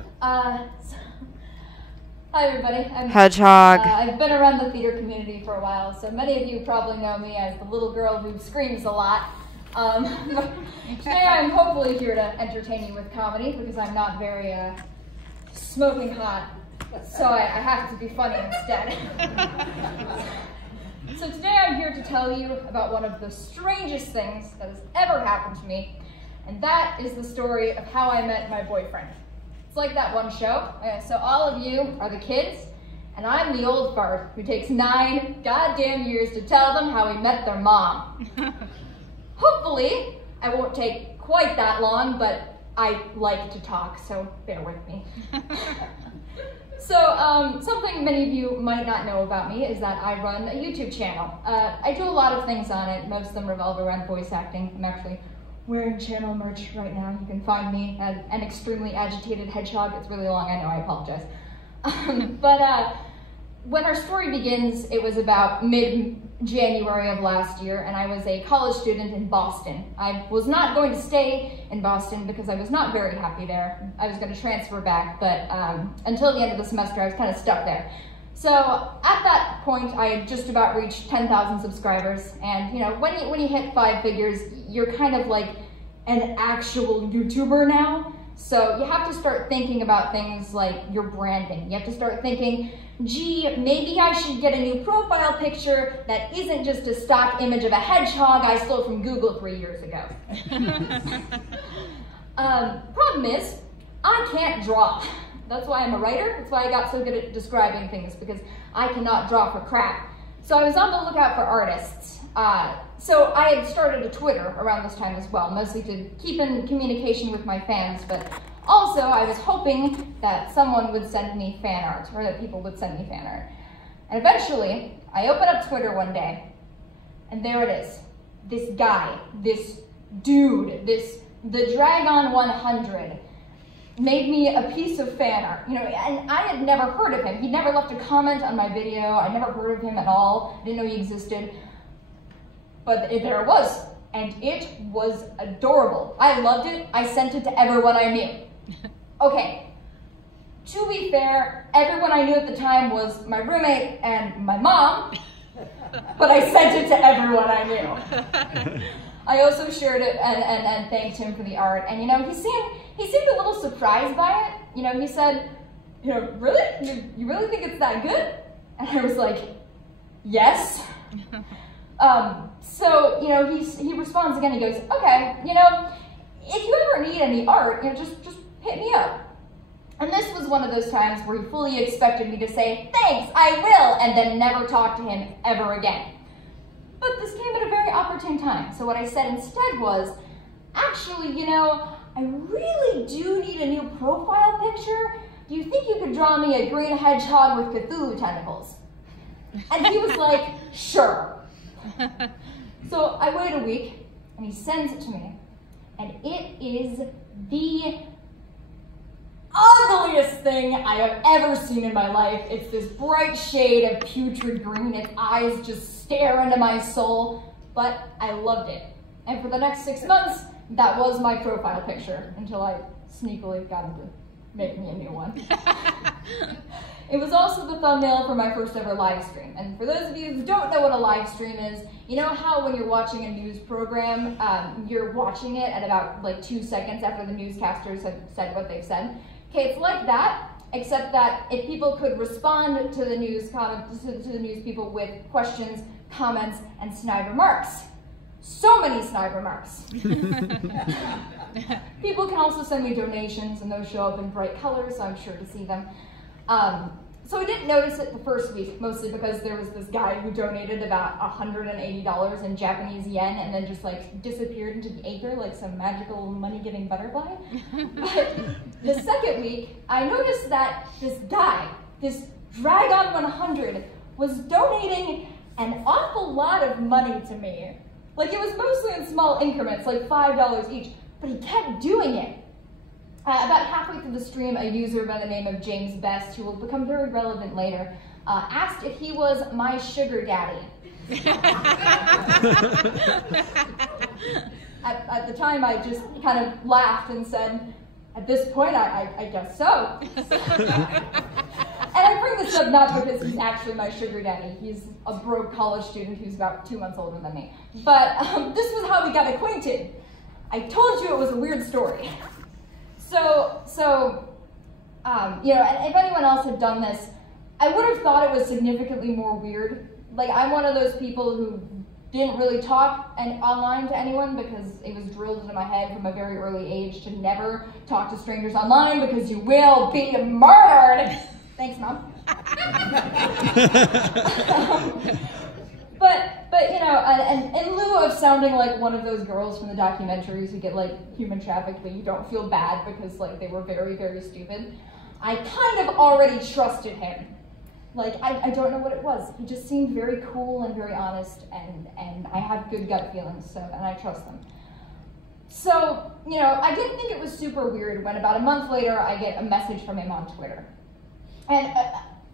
Hi everybody, I'm Hedgehog. I've been around the theater community for a while, so many of you probably know me as the little girl who screams a lot. Today I'm hopefully here to entertain you with comedy because I'm not very smoking hot, so I have to be funny instead. So today I'm here to tell you about one of the strangest things that has ever happened to me, and that is the story of how I met my boyfriend. It's like that one show. So all of you are the kids, and I'm the old fart who takes 9 goddamn years to tell them how he met their mom. Hopefully, I won't take quite that long, but I like to talk, so bear with me. So, something many of you might not know about me is that I run a YouTube channel. I do a lot of things on it. Most of them revolve around voice acting. I'm actually wearing channel merch right now. You can find me at an extremely agitated hedgehog. It's really long, I know, I apologize. But when our story begins, it was about mid-January of last year, and I was a college student in Boston. I was not going to stay in Boston because I was not very happy there. I was going to transfer back, but until the end of the semester, I was kind of stuck there. So at that point, I had just about reached 10,000 subscribers, and you know, when you hit 5 figures, you're kind of like an actual YouTuber now. So you have to start thinking about things like your branding. You have to start thinking, gee, maybe I should get a new profile picture that isn't just a stock image of a hedgehog I stole from Google 3 years ago. Problem is, I can't draw. That's why I'm a writer. That's why I got so good at describing things, because I cannot draw for crap. So I was on the lookout for artists. So I had started a Twitter around this time as well, mostly to keep in communication with my fans, but also I was hoping that someone would send me fan art, or that people would send me fan art. And eventually, I opened up Twitter one day, and there it is. This guy, this dude, the Dragon 100, made me a piece of fan art, you know, and I had never heard of him. He never left a comment on my video. I never heard of him at all. I didn't know he existed. But there it was, and it was adorable. I loved it. I sent it to everyone I knew. Okay, to be fair, everyone I knew at the time was my roommate and my mom, but I sent it to everyone I knew. I also shared it and thanked him for the art, and you know, he seemed a little surprised by it. You know, he said, you know, really? You really think it's that good? And I was like, yes. So, you know, he responds again, he goes, okay, you know, if you ever need any art, you know, just hit me up. And this was one of those times where he fully expected me to say, thanks, I will, and then never talk to him ever again. But this came at a very opportune time. So what I said instead was, actually, you know, I really do need a new profile picture. Do you think you could draw me a green hedgehog with Cthulhu tentacles? And he was like, sure. So I wait a week, and he sends it to me, and it is the ugliest thing I have ever seen in my life. It's this bright shade of putrid green. Its eyes just stare into my soul, but I loved it. And for the next 6 months, that was my profile picture until I sneakily got him to make me a new one. It was also the thumbnail for my first ever live stream. And for those of you who don't know what a live stream is, you know how when you're watching a news program, you're watching it at about like 2 seconds after the newscasters have said what they've said? Okay, it's like that, except that if people could respond to the news people with questions, comments, and snide remarks. So many snide remarks. People can also send me donations, and those show up in bright colors, so I'm sure to see them. So I didn't notice it the first week, mostly because there was this guy who donated about $180 in Japanese yen and then just like disappeared into the ether like some magical money-giving butterfly. But the second week, I noticed that this guy, this Dragon 100, was donating an awful lot of money to me. Like, it was mostly in small increments, like $5 each, but he kept doing it. About halfway through the stream, a user by the name of James Best, who will become very relevant later, asked if he was my sugar daddy. At the time, I just kind of laughed and said, At this point, I guess so. And I bring this up not because he's actually my sugar daddy. He's a broke college student who's about 2 months older than me. But this was how we got acquainted. I told you it was a weird story. So you know, and if anyone else had done this, I would have thought it was significantly more weird. Like, I'm one of those people who didn't really talk online to anyone because it was drilled into my head from a very early age to never talk to strangers online because you will be murdered. Thanks, Mom. But you know, and in lieu of sounding like one of those girls from the documentaries who get like human trafficked but you don't feel bad because like they were very, very stupid, I kind of already trusted him. Like, I don't know what it was. He just seemed very cool and very honest, and I have good gut feelings, so, and I trust them. So, you know, I didn't think it was super weird when about a month later I get a message from him on Twitter. And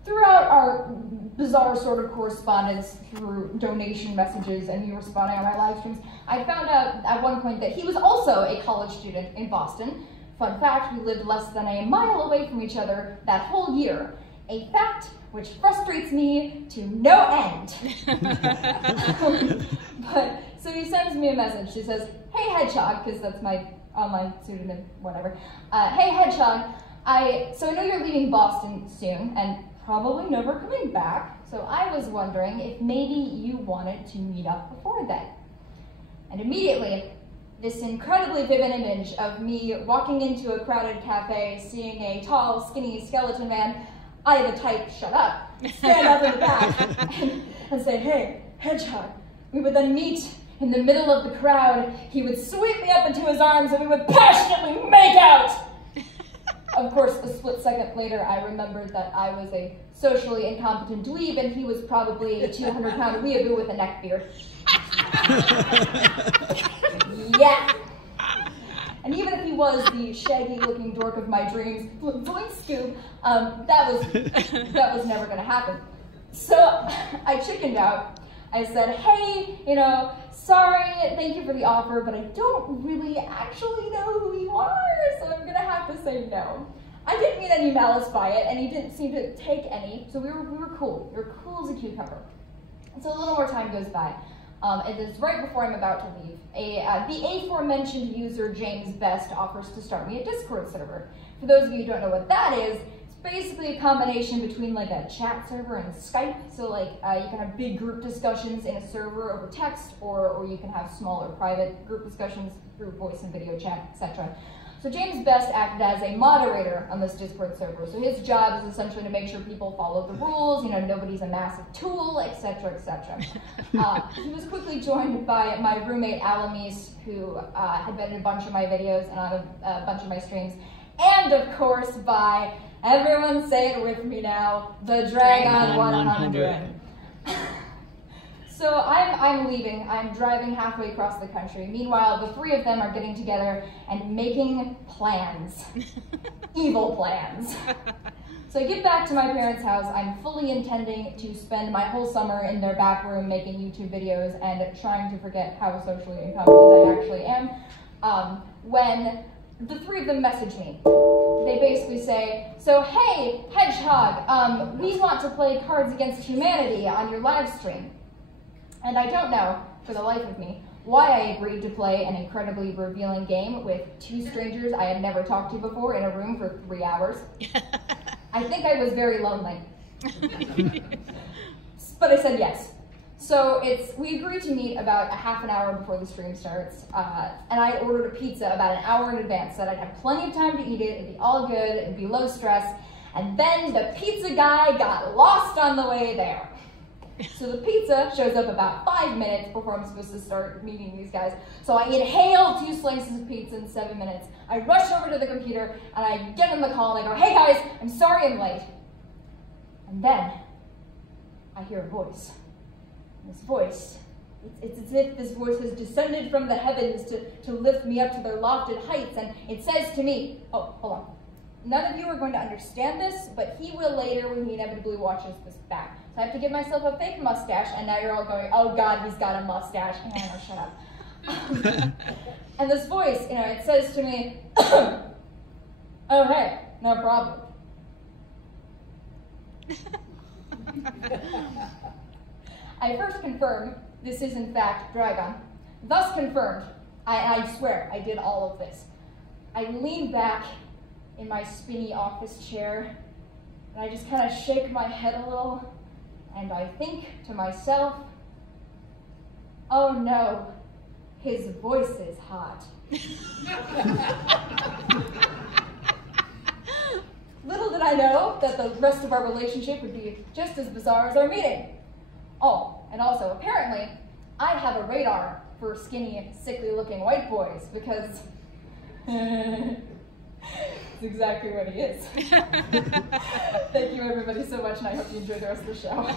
throughout our bizarre sort of correspondence through donation messages and me responding on my live streams, I found out at one point that he was also a college student in Boston. Fun fact, we lived less than a mile away from each other that whole year. A fact which frustrates me to no end. But, so he sends me a message. He says, "Hey Hedgehog," because that's my online pseudonym, whatever. "Hey Hedgehog, so I know you're leaving Boston soon and probably never coming back, so I was wondering if maybe you wanted to meet up before then." And immediately, this incredibly vivid image of me walking into a crowded cafe, seeing a tall, skinny skeleton man, I the type, shut up, stand up in the back and say, "Hey, Hedgehog." We would then meet in the middle of the crowd. He would sweep me up into his arms and we would passionately make out. Of course, a split second later, I remembered that I was a socially incompetent dweeb and he was probably a 200-pound weeaboo with a neck beard. Yeah. And even if he was the shaggy-looking dork of my dreams, doink scoop, that was never going to happen. So I chickened out. I said, "Hey, you know, sorry, thank you for the offer, but I don't really actually know who you are, so I'm going to have to say no." I didn't mean any malice by it, and he didn't seem to take any, so we were cool. We were cool as a cucumber. And so a little more time goes by. And it's right before I'm about to leave. The aforementioned user, James Best, offers to start me a Discord server. For those of you who don't know what that is, it's basically a combination between like a chat server and Skype. So like you can have big group discussions in a server over text, or you can have smaller private group discussions through voice and video chat, etc. So James Best acted as a moderator on this Discord server. So his job is essentially to make sure people follow the rules, you know, nobody's a massive tool, etc., etc. He was quickly joined by my roommate Alamise, who had been in a bunch of my videos and on a bunch of my streams, and of course by, everyone say it with me now, the Dragon 100. So I'm leaving. I'm driving halfway across the country. Meanwhile, the three of them are getting together and making plans. Evil plans. So I get back to my parents' house. I'm fully intending to spend my whole summer in their back room making YouTube videos and trying to forget how socially incompetent I actually am. When the three of them message me. They basically say, "So hey, Hedgehog, we want to play Cards Against Humanity on your live stream." And I don't know, for the life of me, why I agreed to play an incredibly revealing game with two strangers I had never talked to before in a room for 3 hours. I think I was very lonely. But I said yes. So we agreed to meet about a half an hour before the stream starts, and I ordered a pizza about an hour in advance so that I'd have plenty of time to eat it, it'd be all good, it'd be low stress, and then the pizza guy got lost on the way there. So the pizza shows up about 5 minutes before I'm supposed to start meeting these guys. So I inhale 2 slices of pizza in 7 minutes. I rush over to the computer and I get in the call and I go, "Hey guys, I'm sorry I'm late." And then I hear a voice. And this voice, it's as if this voice has descended from the heavens to lift me up to their lofted heights, and it says to me, oh, hold on. None of you are going to understand this, but he will later when he inevitably watches this back. So I have to give myself a fake mustache, and now you're all going, "Oh God, he's got a mustache." And I know, shut up. And this voice, you know, it says to me, Oh, hey, no problem. I first confirm this is in fact Dragon. Thus confirmed, I swear I did all of this. I lean back in my spinny office chair, and I just kind of shake my head a little, and I think to myself, oh no, his voice is hot. Little did I know that the rest of our relationship would be just as bizarre as our meeting. Oh, and also, apparently, I have a radar for skinny, sickly-looking white boys, because it's exactly what he is. Thank you, everybody, so much, and I hope you enjoy the rest of the show.